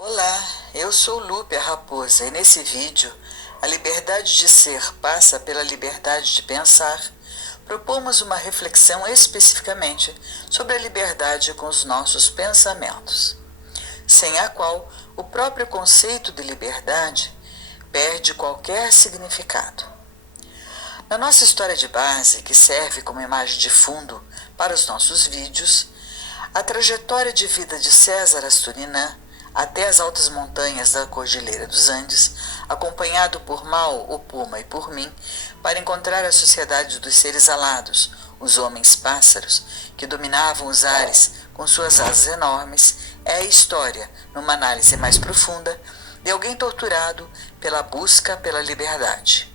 Olá, eu sou Lupe a Raposa e nesse vídeo, a liberdade de ser passa pela liberdade de pensar, propomos uma reflexão especificamente sobre a liberdade com os nossos pensamentos, sem a qual o próprio conceito de liberdade perde qualquer significado. Na nossa história de base, que serve como imagem de fundo para os nossos vídeos, a trajetória de vida de César Asturinan até as altas montanhas da Cordilheira dos Andes, acompanhado por Mao, o Puma e por mim, para encontrar a sociedade dos seres alados, os homens-pássaros, que dominavam os ares com suas asas enormes, é a história, numa análise mais profunda, de alguém torturado pela busca pela liberdade.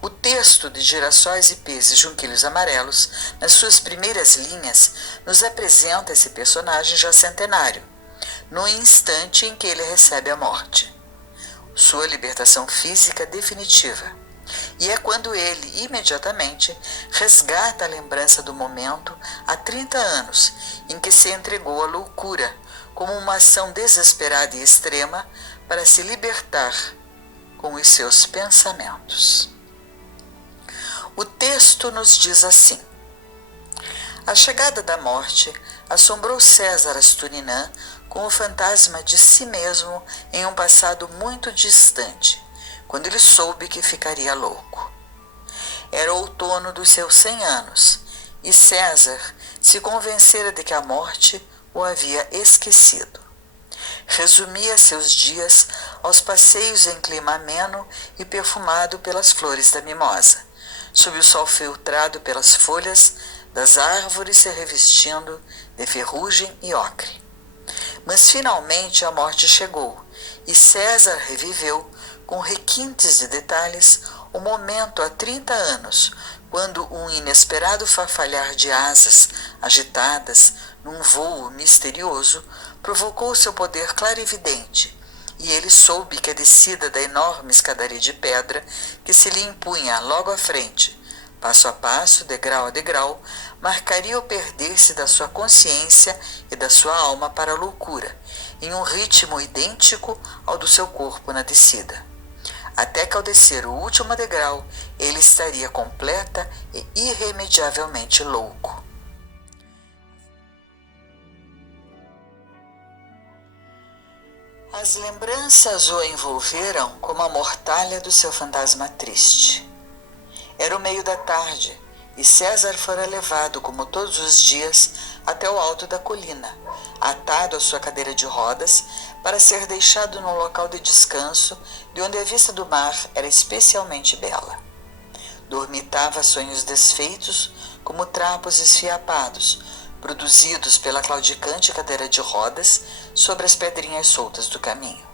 O texto de Girassóis e Pês e Junquilhos Amarelos, nas suas primeiras linhas, nos apresenta esse personagem já centenário, no instante em que ele recebe a morte, sua libertação física definitiva. E é quando ele, imediatamente, resgata a lembrança do momento há 30 anos em que se entregou à loucura, como uma ação desesperada e extrema para se libertar com os seus pensamentos. O texto nos diz assim: a chegada da morte assombrou César Asturinan com o fantasma de si mesmo em um passado muito distante, quando ele soube que ficaria louco. Era outono dos seus 100 anos, e César se convencera de que a morte o havia esquecido. Resumia seus dias aos passeios em clima ameno e perfumado pelas flores da mimosa, sob o sol filtrado pelas folhas das árvores se revestindo de ferrugem e ocre. Mas finalmente a morte chegou, e César reviveu, com requintes de detalhes, o momento há 30 anos, quando um inesperado farfalhar de asas agitadas num vôo misterioso provocou seu poder clarividente, e ele soube que a descida da enorme escadaria de pedra que se lhe impunha logo à frente, passo a passo, degrau a degrau, marcaria o perder-se da sua consciência e da sua alma para a loucura, em um ritmo idêntico ao do seu corpo na descida. Até que ao descer o último degrau, ele estaria completa e irremediavelmente louco. As lembranças o envolveram como a mortalha do seu fantasma triste. Era o meio da tarde, e César fora levado, como todos os dias, até o alto da colina, atado à sua cadeira de rodas, para ser deixado num local de descanso, de onde a vista do mar era especialmente bela. Dormitava sonhos desfeitos, como trapos esfiapados, produzidos pela claudicante cadeira de rodas sobre as pedrinhas soltas do caminho.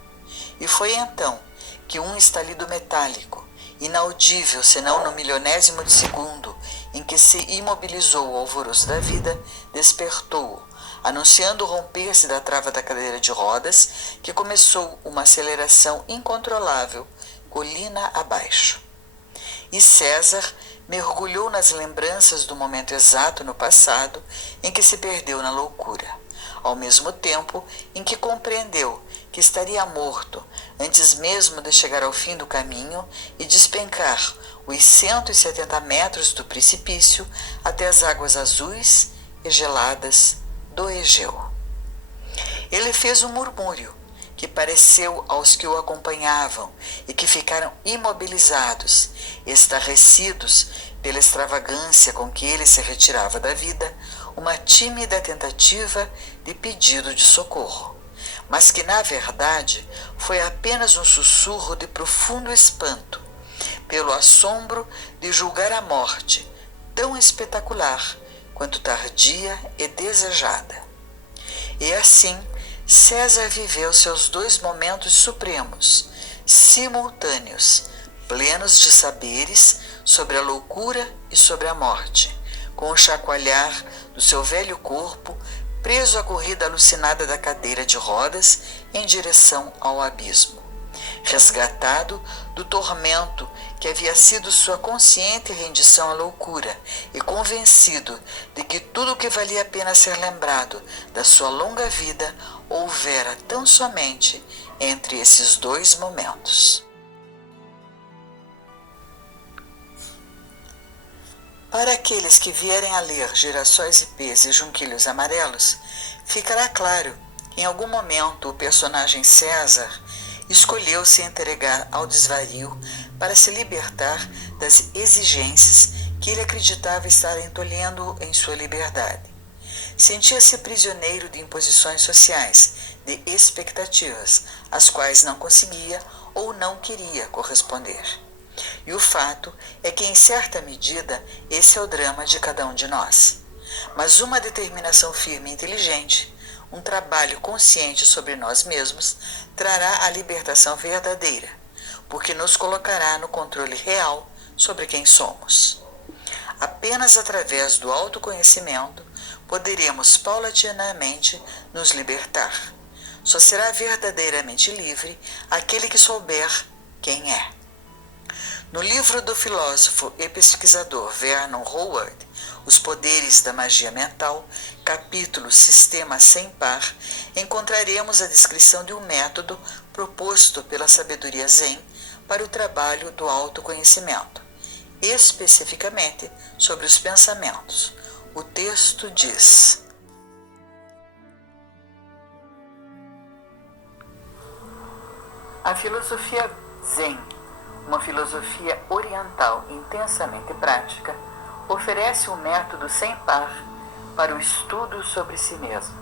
E foi então que um estalido metálico, inaudível senão no milionésimo de segundo em que se imobilizou o alvoroço da vida, despertou-o, anunciando o romper-se da trava da cadeira de rodas, que começou uma aceleração incontrolável, colina abaixo. E César mergulhou nas lembranças do momento exato no passado em que se perdeu na loucura, ao mesmo tempo em que compreendeu que estaria morto antes mesmo de chegar ao fim do caminho e despencar os 170 metros do precipício até as águas azuis e geladas do Egeu. Ele fez um murmúrio que pareceu aos que o acompanhavam e que ficaram imobilizados, estarrecidos pela extravagância com que ele se retirava da vida, uma tímida tentativa de pedido de socorro, mas que, na verdade, foi apenas um sussurro de profundo espanto, pelo assombro de julgar a morte tão espetacular quanto tardia e desejada. E assim, César viveu seus 2 momentos supremos, simultâneos, plenos de saberes sobre a loucura e sobre a morte, com o chacoalhar do seu velho corpo preso à corrida alucinada da cadeira de rodas em direção ao abismo. resgatado do tormento que havia sido sua consciente rendição à loucura e convencido de que tudo o que valia a pena ser lembrado da sua longa vida houvera tão somente entre esses dois momentos. Para aqueles que vierem a ler Girassóis Ipês e Junquilhos Amarelos, ficará claro que em algum momento o personagem César escolheu se entregar ao desvario para se libertar das exigências que ele acreditava estar entolhendo em sua liberdade. Sentia-se prisioneiro de imposições sociais, de expectativas, às quais não conseguia ou não queria corresponder. E o fato é que, em certa medida, esse é o drama de cada um de nós. Mas uma determinação firme e inteligente, um trabalho consciente sobre nós mesmos, trará a libertação verdadeira, porque nos colocará no controle real sobre quem somos. Apenas através do autoconhecimento poderemos paulatinamente nos libertar. Só será verdadeiramente livre aquele que souber quem é. No livro do filósofo e pesquisador Vernon Howard, Os Poderes da Magia Mental, capítulo Sistema Sem Par, encontraremos a descrição de um método proposto pela sabedoria Zen para o trabalho do autoconhecimento, especificamente sobre os pensamentos. O texto diz: a filosofia Zen, uma filosofia oriental intensamente prática, oferece um método sem par para o estudo sobre si mesmo.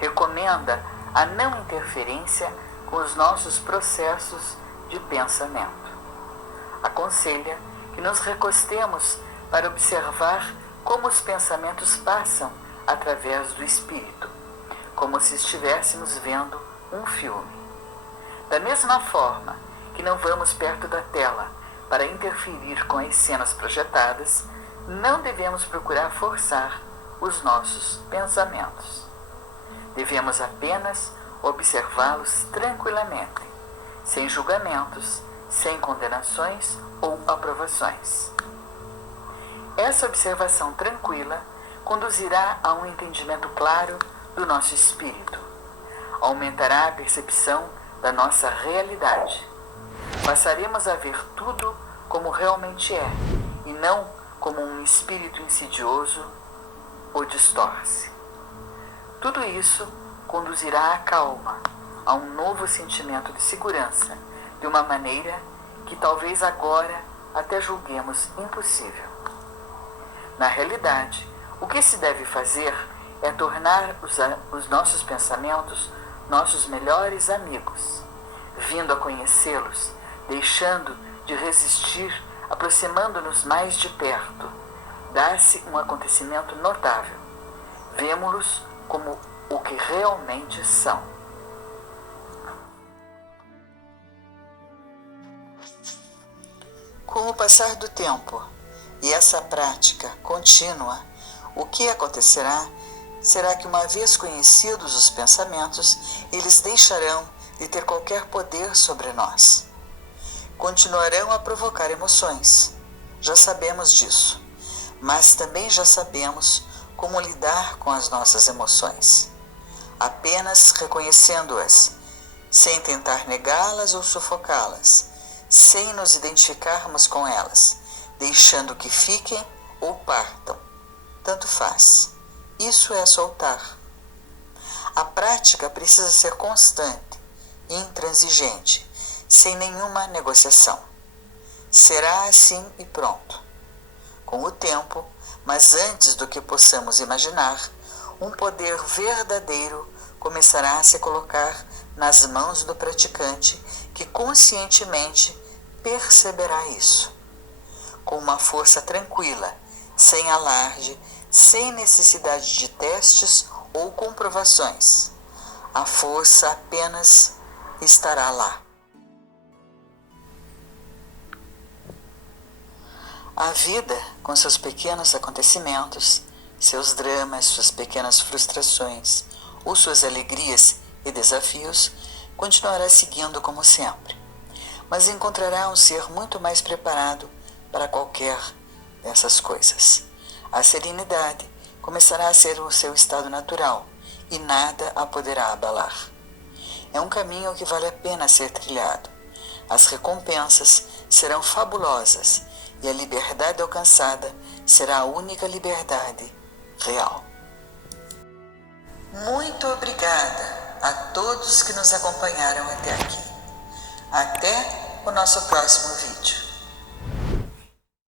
Recomenda a não interferência com os nossos processos de pensamento. Aconselha que nos recostemos para observar como os pensamentos passam através do espírito, como se estivéssemos vendo um filme. Da mesma forma que não vamos perto da tela para interferir com as cenas projetadas, não devemos procurar forçar os nossos pensamentos. Devemos apenas observá-los tranquilamente, sem julgamentos, sem condenações ou aprovações. Essa observação tranquila conduzirá a um entendimento claro do nosso espírito, aumentará a percepção da nossa realidade. Passaremos a ver tudo como realmente é, e não como um espírito insidioso o distorce. Tudo isso conduzirá à calma, a um novo sentimento de segurança, de uma maneira que talvez agora até julguemos impossível. Na realidade, o que se deve fazer é tornar os nossos pensamentos nossos melhores amigos, vindo a conhecê-los, deixando de resistir, aproximando-nos mais de perto. Dá-se um acontecimento notável. Vemo-los como o que realmente são. Com o passar do tempo e essa prática contínua, o que acontecerá será que, uma vez conhecidos os pensamentos, eles deixarão de ter qualquer poder sobre nós. Continuarão a provocar emoções, já sabemos disso, mas também já sabemos como lidar com as nossas emoções, apenas reconhecendo-as, sem tentar negá-las ou sufocá-las, sem nos identificarmos com elas, deixando que fiquem ou partam, tanto faz. Isso é soltar. A prática precisa ser constante, intransigente, sem nenhuma negociação. Será assim e pronto. Com o tempo, mas antes do que possamos imaginar, um poder verdadeiro começará a se colocar nas mãos do praticante, que conscientemente perceberá isso. Com uma força tranquila, sem alarde, sem necessidade de testes ou comprovações. A força apenas estará lá. A vida, com seus pequenos acontecimentos, seus dramas, suas pequenas frustrações ou suas alegrias e desafios, continuará seguindo como sempre, mas encontrará um ser muito mais preparado para qualquer dessas coisas. A serenidade começará a ser o seu estado natural e nada a poderá abalar. É um caminho que vale a pena ser trilhado. As recompensas serão fabulosas e a liberdade alcançada será a única liberdade real. Muito obrigada a todos que nos acompanharam até aqui. Até o nosso próximo vídeo.